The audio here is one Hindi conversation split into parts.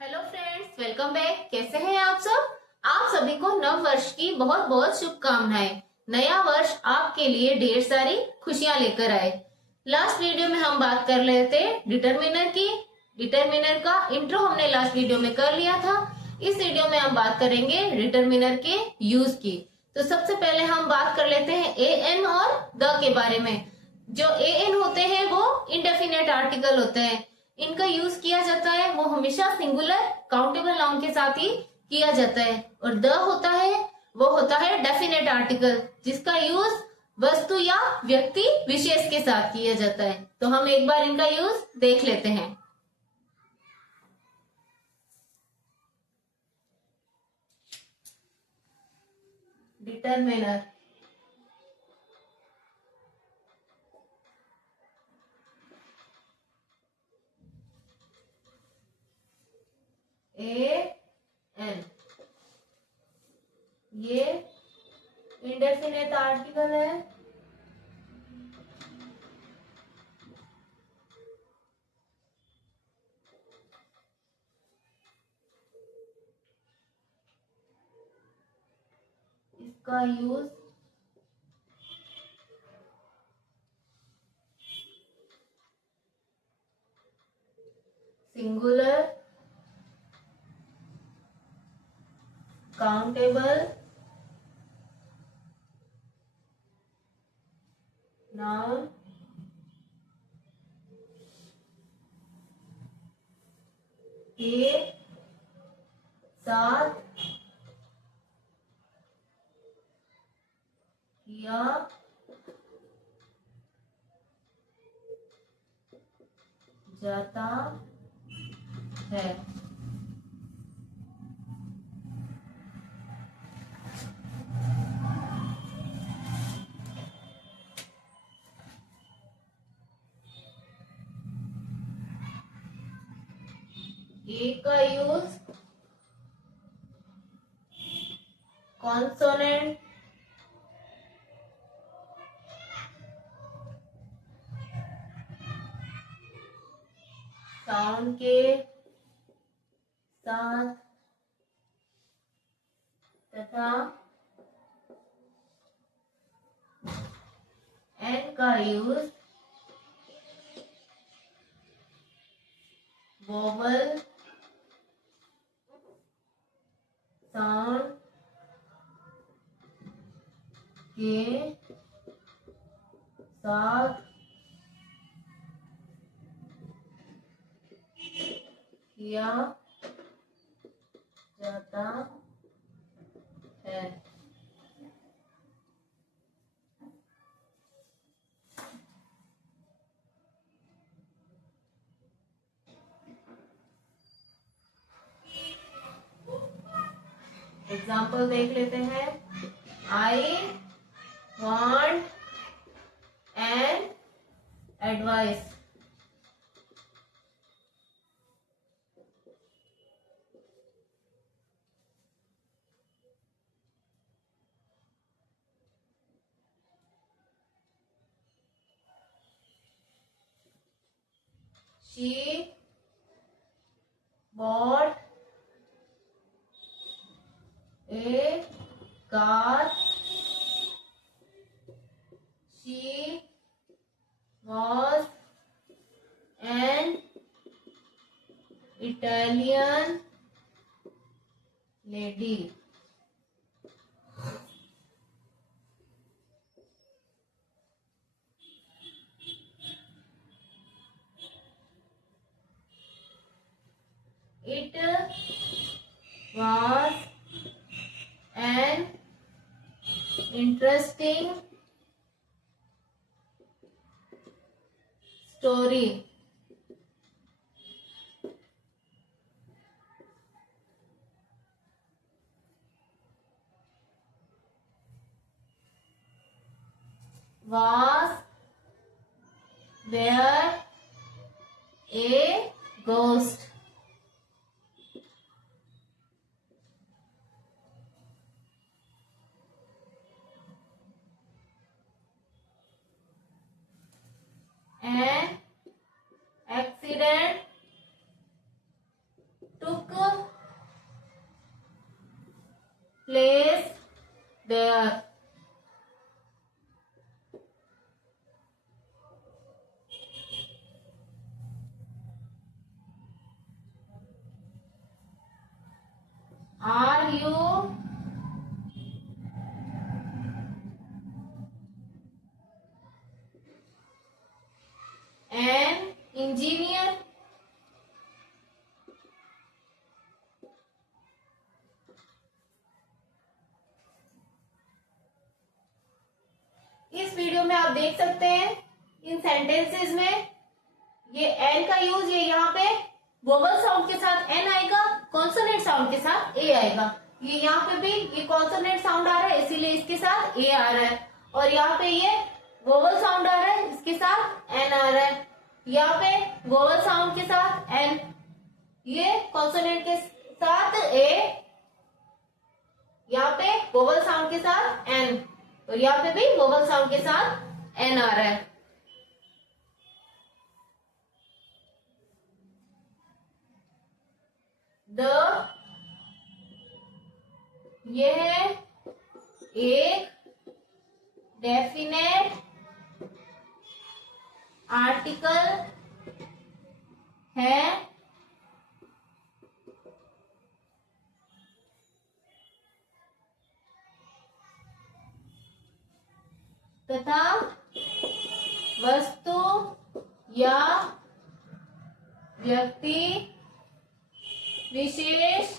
Hello friends, welcome back. कैसे हैं आप सब? आप सभी को नव वर्ष की बहुत बहुत शुभकामनाएं। नया वर्ष आपके लिए ढेर सारी खुशियां लेकर आए। लास्ट वीडियो में हम बात कर रहे थे डिटरमिनर की। डिटरमिनर का इंट्रो हमने लास्ट वीडियो में कर लिया था। इस वीडियो में हम बात करेंगे डिटरमिनर के यूज की। तो सबसे पहले हम बात कर लेते हैं ए एन और द के बारे में। जो ए एन होते हैं वो इंडेफिनेट आर्टिकल होते हैं। इनका यूज किया जाता है वो हमेशा सिंगुलर काउंटेबल नाउन के साथ ही किया जाता है। और द होता है वो होता है डेफिनेट आर्टिकल, जिसका यूज वस्तु या व्यक्ति विशेष के साथ किया जाता है। तो हम एक बार इनका यूज देख लेते हैं। डिटरमिनर, ए एन, ये इंडेफिनेट आर्टिकल है। इसका यूज सिंगुलर काउंटेबल नाउन के साथ किया जाता है। ए का यूज कॉन्सोनेंट साउंड के साथ तथा एन का यूज वोवल साउंड के साथ किया जाता है। एग्जाम्पल देख लेते हैं। I want an advice. She bought a car. She was an Italian lady. It was an interesting story. Was there a ghost? An accident took place there. Are you an engineer? इस वीडियो में आप देख सकते हैं इन सेंटेंसेस में ये एन का यूज, ये यहाँ पे वोवल साउंड के साथ एन आएगा, कॉन्सोनेंट साउंड के साथ ए आएगा। ये यहाँ पे भी ये कॉन्सोनेंट साउंड आ रहा है इसीलिए इसके साथ ए आ रहा है, और यहाँ पे ये वोवल साउंड आ रहा है इसके साथ एन आ रहा है। यहाँ पे वोवल साउंड के साथ एन, ये कॉन्सोनेंट के साथ ए, यहाँ पे वोवल साउंड के साथ एन, और यहाँ पे भी वोवल साउंड के साथ एन आ रहा है। द, ये है एक डेफिनेट आर्टिकल है तथा वस्तु या व्यक्ति विशेष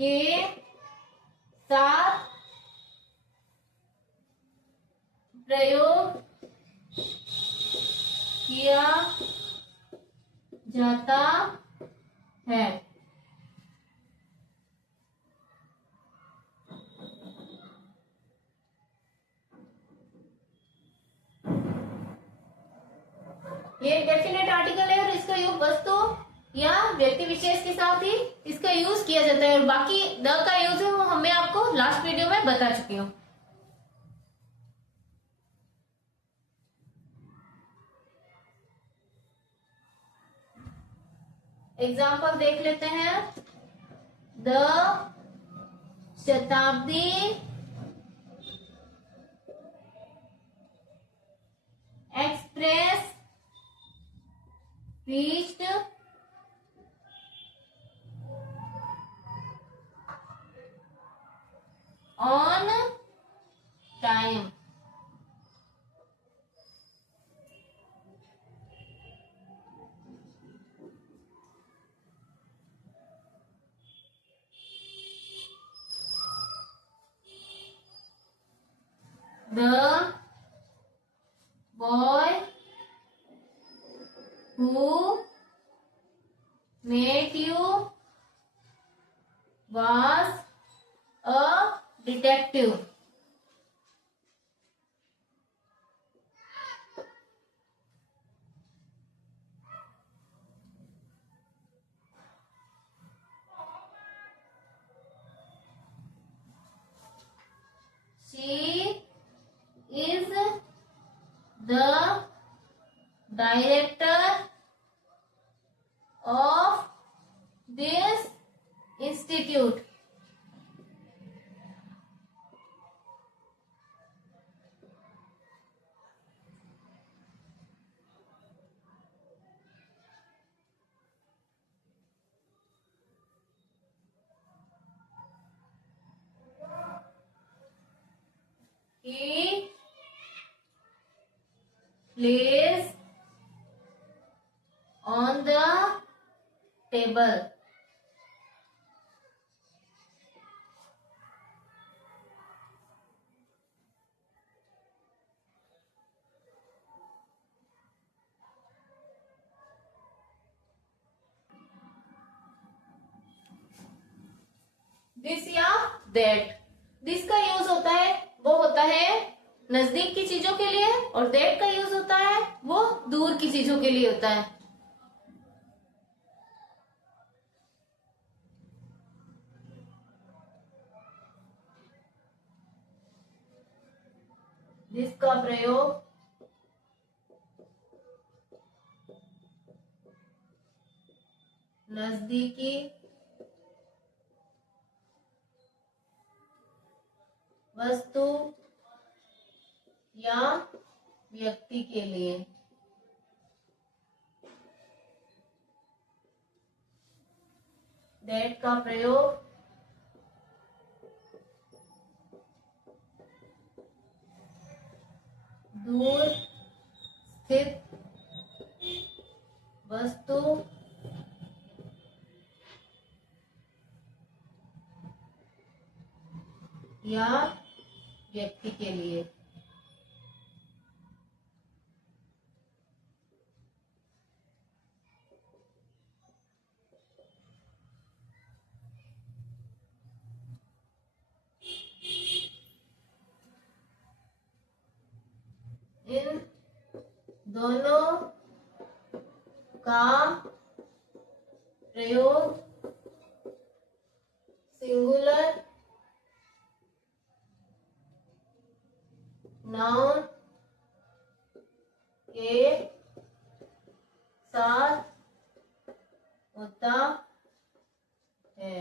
के साथ प्रयोग किया जाता है। ये डेफिनेट आर्टिकल है और इसका यूज वस्तु या व्यक्ति विशेष के साथ ही इसका यूज किया जाता है, और बाकी द का यूज है वो हमें आपको लास्ट वीडियो में बता चुकी हूँ। एग्जाम्पल देख लेते हैं। द शताब्दी express reached on time. The boy who met you was a detective. She is the director of this institute. He plays on the table. This या दैट, दिस का यूज होता है वो होता है नजदीक की चीजों के लिए, और दैट का यूज होता है वो दूर की चीजों के लिए होता है। दिस का प्रयोग नजदीकी वस्तु या व्यक्ति के लिए। दैट का प्रयोग दूर स्थित वस्तु या व्यक्ति के लिए। इन दोनों का प्रयोग सिंगुलर नाउन के साथ होता है।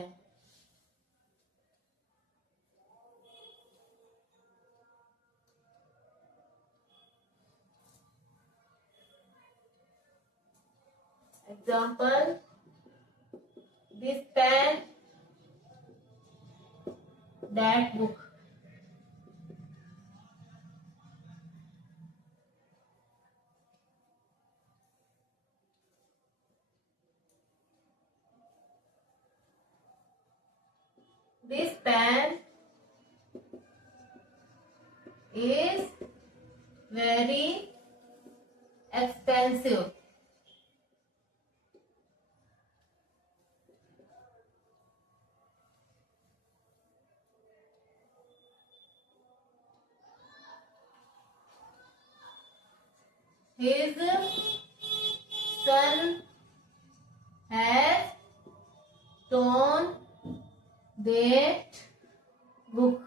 Example, this pen, that book. This pen is very expensive. His son has torn that book.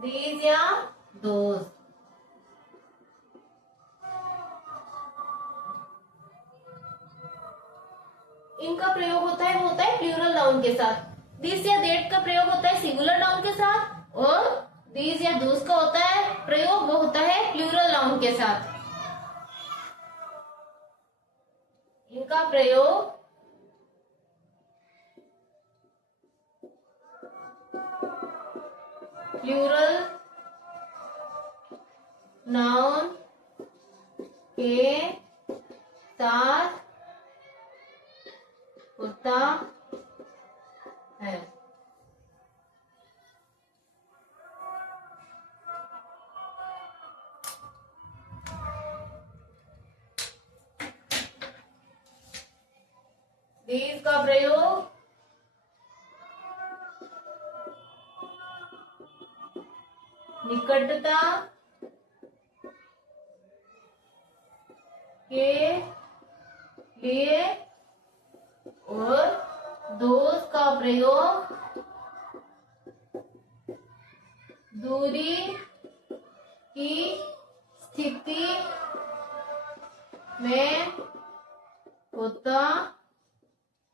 These या those। इनका प्रयोग होता है, वो होता है प्लूरल नाउन के साथ। दिस या दैट का प्रयोग होता है सिंगुलर नाउन के साथ, और दीज या दोस का होता है प्रयोग, वो होता है प्लूरल नाउन के साथ। इनका प्रयोग प्लूरल नाउन के साथ होता है। these का प्रयोग निकटता के लिए, और दोष का प्रयोग दूरी की स्थिति में होता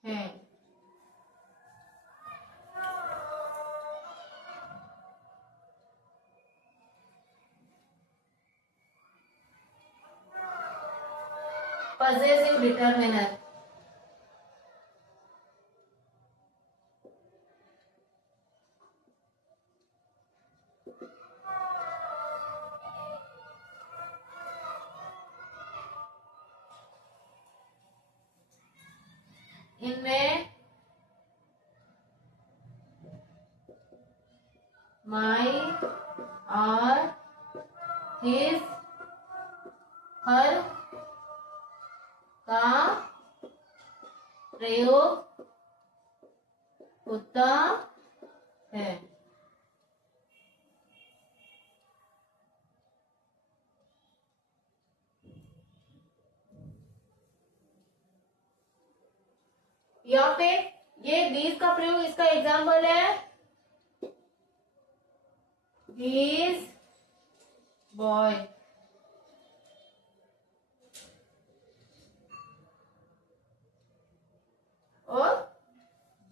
है। possessive determiner। इनमें my, और his, her का प्रयोग होता है। यहाँ पे ये these का प्रयोग इसका एग्जाम्पल है, these boy। और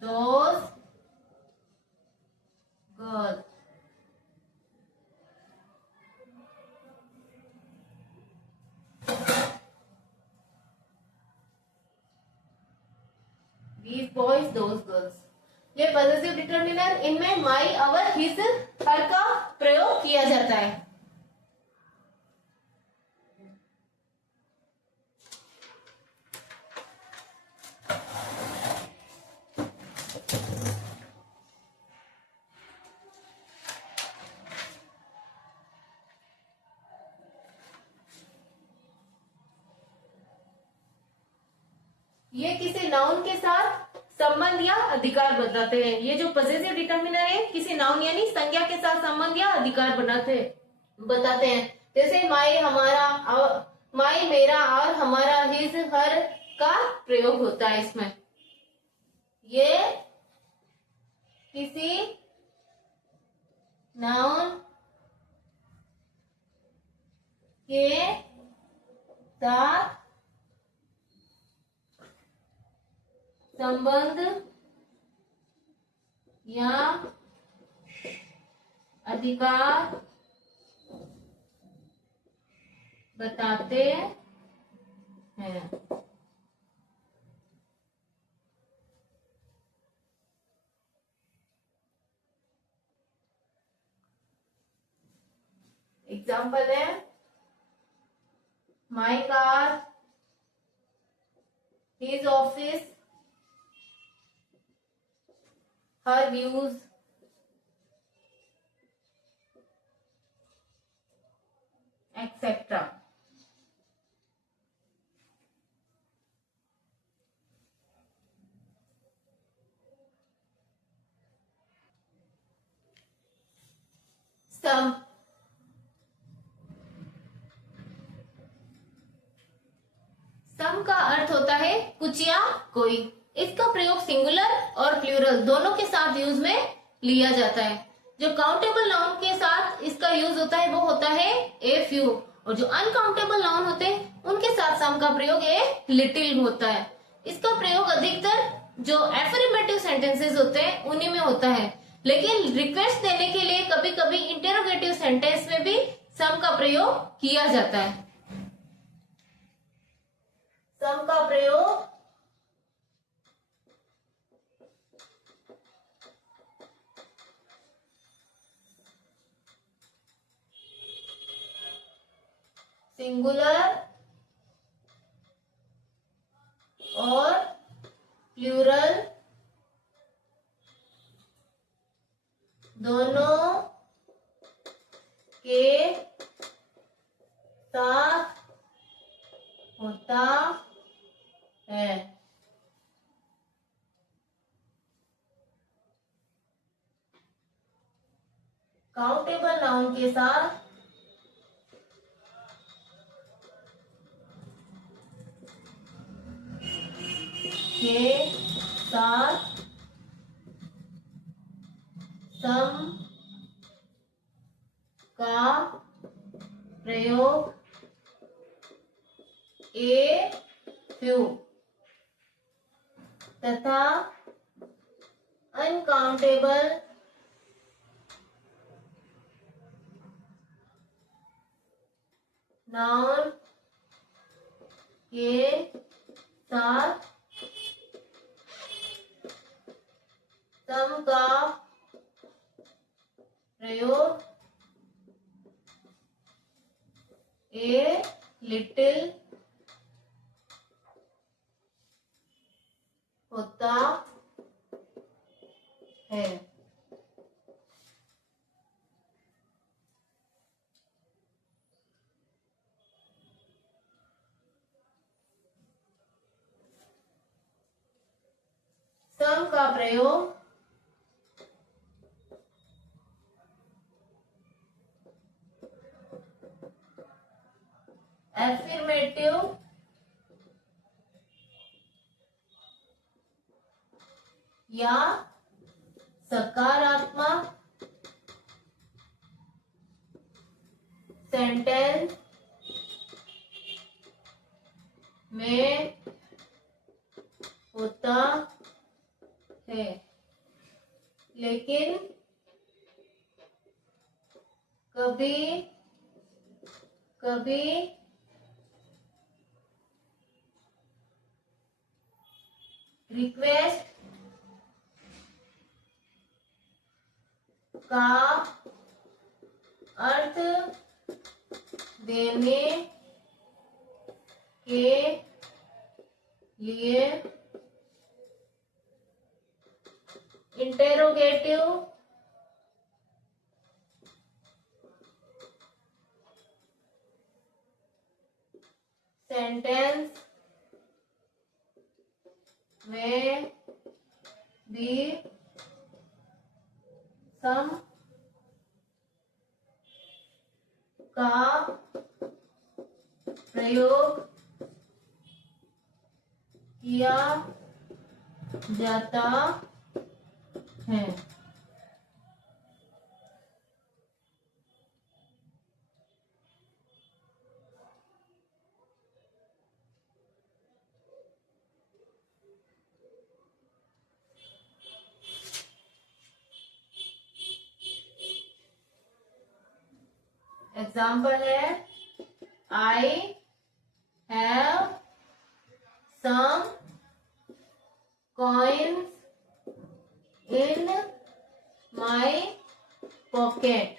those girls। These boys, those girls। ये पॉजिटिव डिटर्मिनर, इनमें माई, अवर, हिज, हर का प्रयोग किया जाता है। ये किसी नाउन के साथ संबंध या अधिकार बताते हैं। ये जो पॉजिटिव डिटर्मिनर है किसी नाउन यानी संज्ञा के साथ संबंध या अधिकार बताते हैं। जैसे माई, हमारा, माई मेरा, और हमारा, हिज, हर का प्रयोग होता है इसमें। ये किसी नाउन के साथ संबंध या अधिकार बताते हैं। एग्जाम्पल है my car, his office, her views, etc। सम, सम का अर्थ होता है कुछ या कोई। इसका प्रयोग सिंगुलर और प्लूरल दोनों के साथ यूज में लिया जाता है। जो काउंटेबल नाउन के साथ इसका यूज होता है वो होता है ए फ्यू, और जो अनकाउंटेबल नाउन होते हैं उनके साथ सम का प्रयोग ए लिटिल होता है। इसका प्रयोग अधिकतर जो एफर्मेटिव सेंटेंसेस होते हैं उन्हीं में होता है, लेकिन रिक्वेस्ट देने के लिए कभी कभी इंटेरोगेटिव सेंटेंस में भी सम का प्रयोग किया जाता है। सम का प्रयोग सिंगुलर और प्लूरल दोनों के साथ होता है। काउंटेबल नाउन के साथ सम का प्रयोग ए फ्यू तथा अनकाउंटेबल नाउन के साथ सम का प्रयोग ए लिटिल होता है। सम का प्रयोग एफर्मेटिव या सकारात्मक सेंटेंस में होता है, लेकिन कभी कभी रिक्वेस्ट का अर्थ देने के लिए इंटेरोगेटिव सेंटेंस में भी सम का प्रयोग किया जाता है। एग्जाम्पल है I have some coins in my pocket.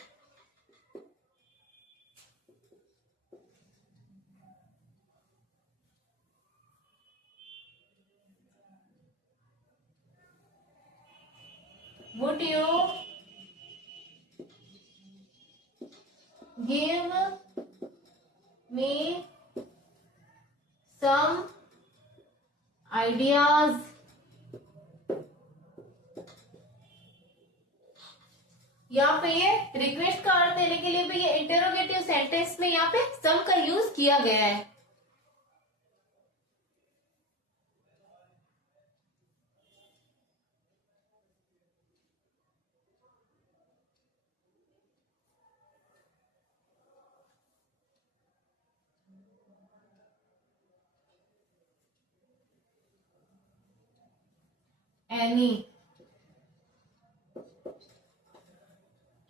Would you give me some ideas? यहाँ पे ये रिक्वेस्ट का अर्थ देने के लिए भी ये इंटेरोगेटिव सेंटेंस में यहाँ पे सम का यूज किया गया है।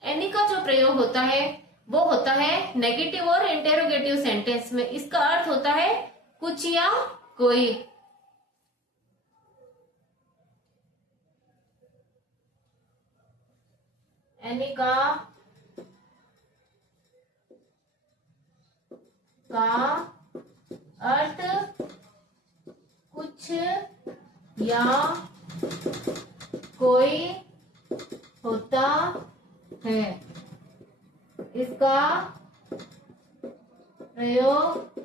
एनी का जो प्रयोग होता है वो होता है नेगेटिव और इंटेरोगेटिव सेंटेंस में। इसका अर्थ होता है कुछ या कोई। एनी का अर्थ कुछ या कोई होता है। इसका प्रयोग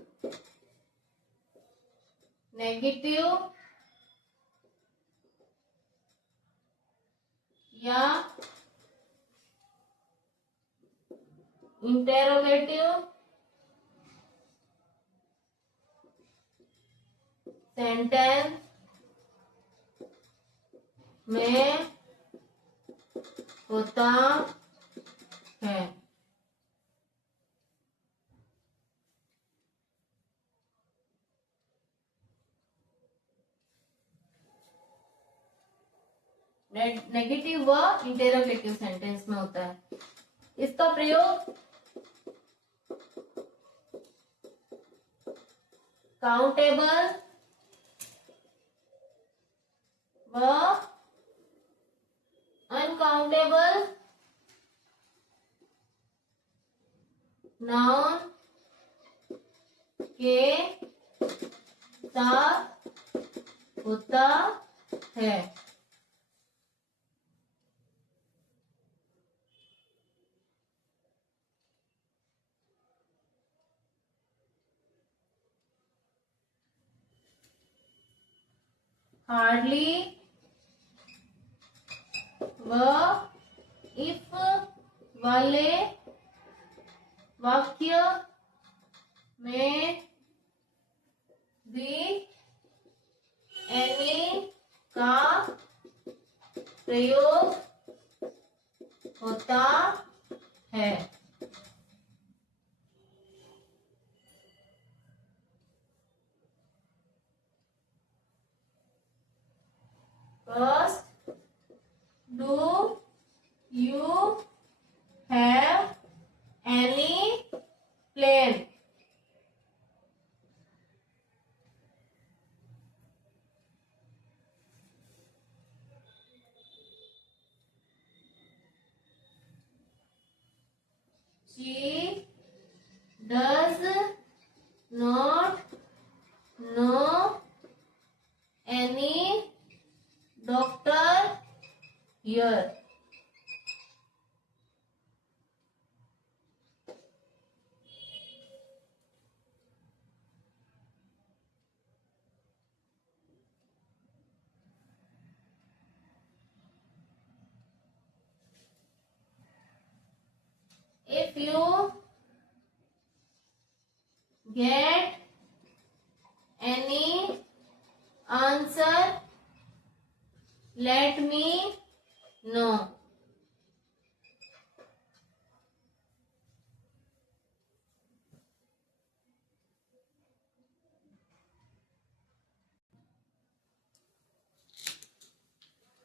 नेगेटिव या इंटेरोगेटिव सेंटेंस में होता है। नेगेटिव व इंटेरोगेटिव सेंटेंस में होता है। इसका प्रयोग काउंटेबल व अनकाउंटेबल नाउन के साथ होता है। हार्डली व इफ वाले वाक्य में भी एनी का प्रयोग होता है। First, do you have any plan? She does not know any doctor here. If you get any answer, let me know.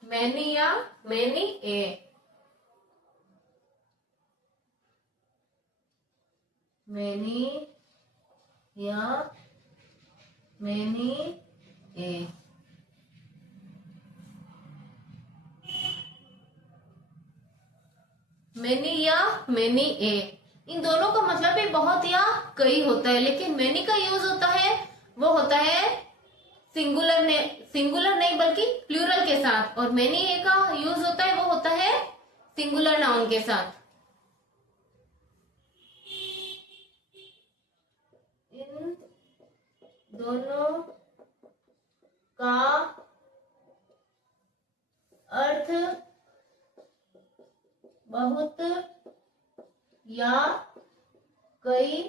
Many या many a. Many या many a. Many या many a, इन दोनों का मतलब भी बहुत या कई होता है, लेकिन many का यूज होता है वो होता है सिंगुलर नहीं बल्कि प्लूरल के साथ, और मेनी ए का यूज होता है वो होता है सिंगुलर नाउन के साथ। इन दोनों का अर्थ बहुत या कई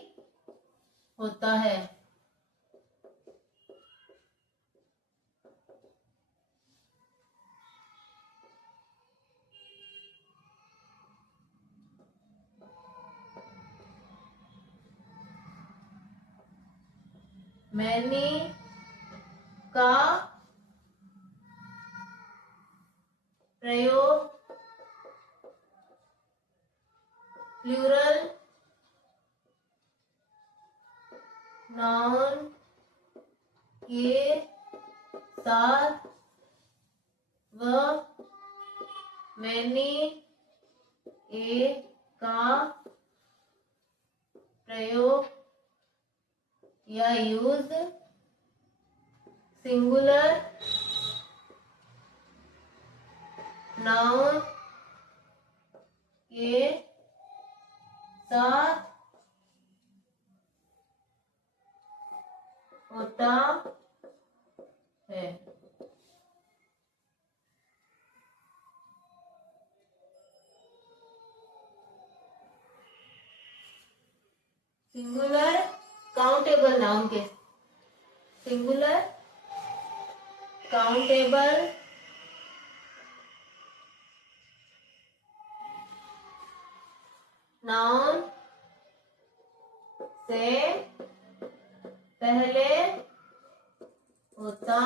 होता है। मैनी का प्रयोग प्लूरल नाउन के साथ व मैनी ए का प्रयोग या यूज सिंगुलर नाउन के साथ होता है। सिंगुलर काउंटेबल नाउन के सिंगुलर काउंटेबल नाउन से पहले होता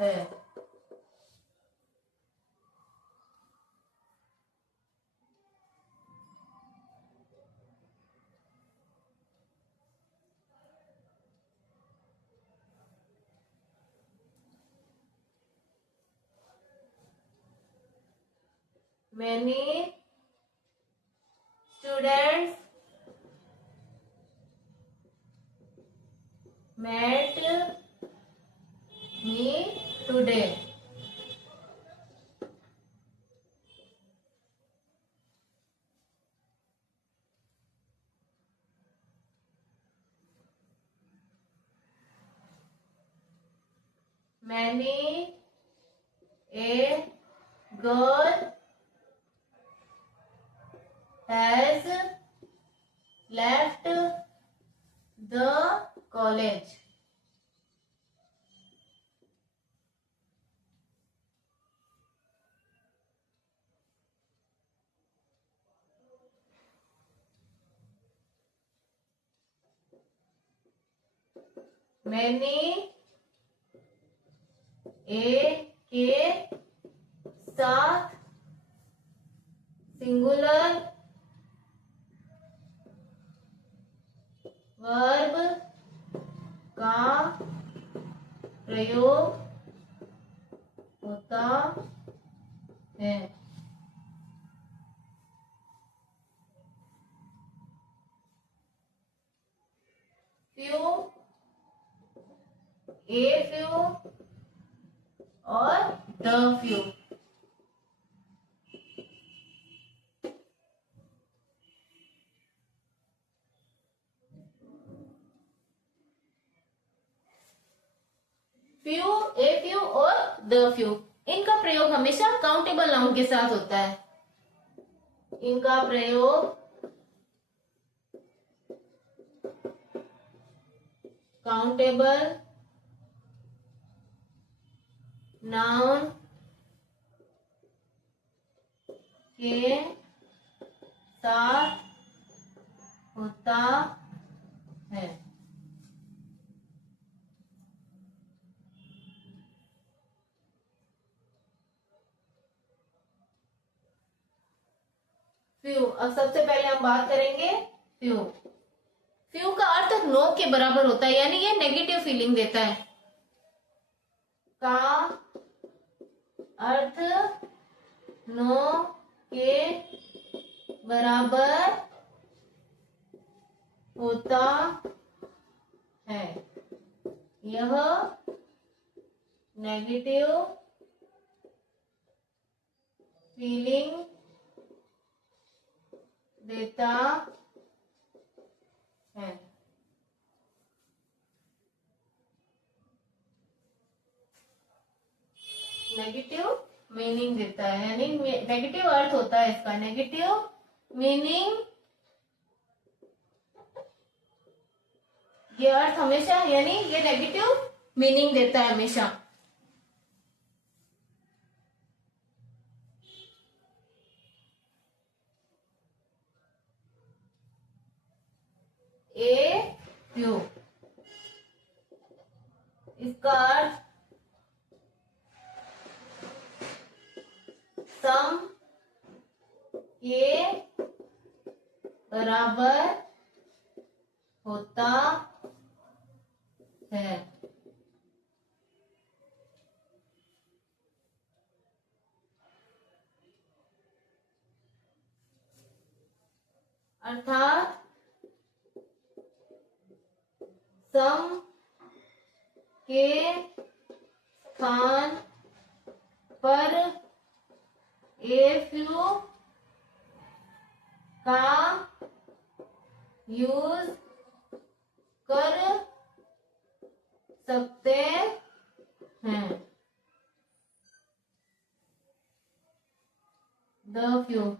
है। Many students met me today. Many a girl has left the college. Many, a के साथ सिंगुलर वर्ब का प्रयोग होता है। फ्यू, ए फ्यू और the few. Few, a few और द फ्यू, इनका प्रयोग हमेशा काउंटेबल नाउन के साथ होता है। इनका प्रयोग काउंटेबल नाउन के साथ होता है। फ्यू, अब सबसे पहले हम बात करेंगे फ्यू। फ्यू का अर्थ नो के बराबर होता है, यानी ये नेगेटिव फीलिंग देता है। का अर्थ नो के बराबर होता है। यह नेगेटिव फीलिंग देता है। नेगेटिव मीनिंग देता है, यानी नेगेटिव अर्थ होता है इसका। नेगेटिव मीनिंग, ये अर्थ हमेशा, यानी ये नेगेटिव मीनिंग देता है हमेशा। ए फ्यू, इसका अर्थ सम के बराबर होता है। अर्थात सम के स्थान पर ए फ्यू का यूज कर सकते हैं। द फ्यू,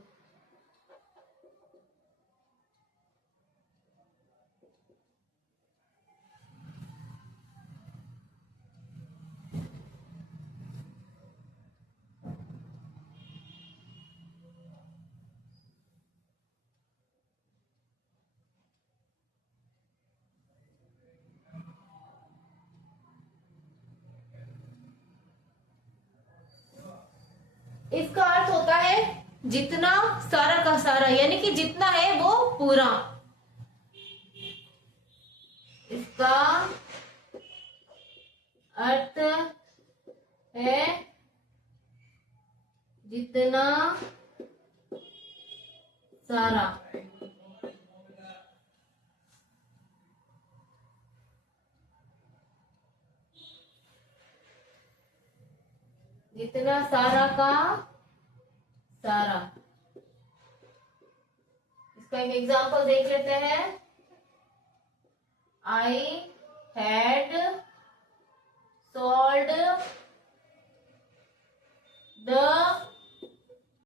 इसका अर्थ होता है जितना, सारा का सारा, यानी कि जितना है वो पूरा। इसका अर्थ है जितना सारा। जितना सारा का सारा। इसका एक एग्जांपल देख लेते हैं। I had sold the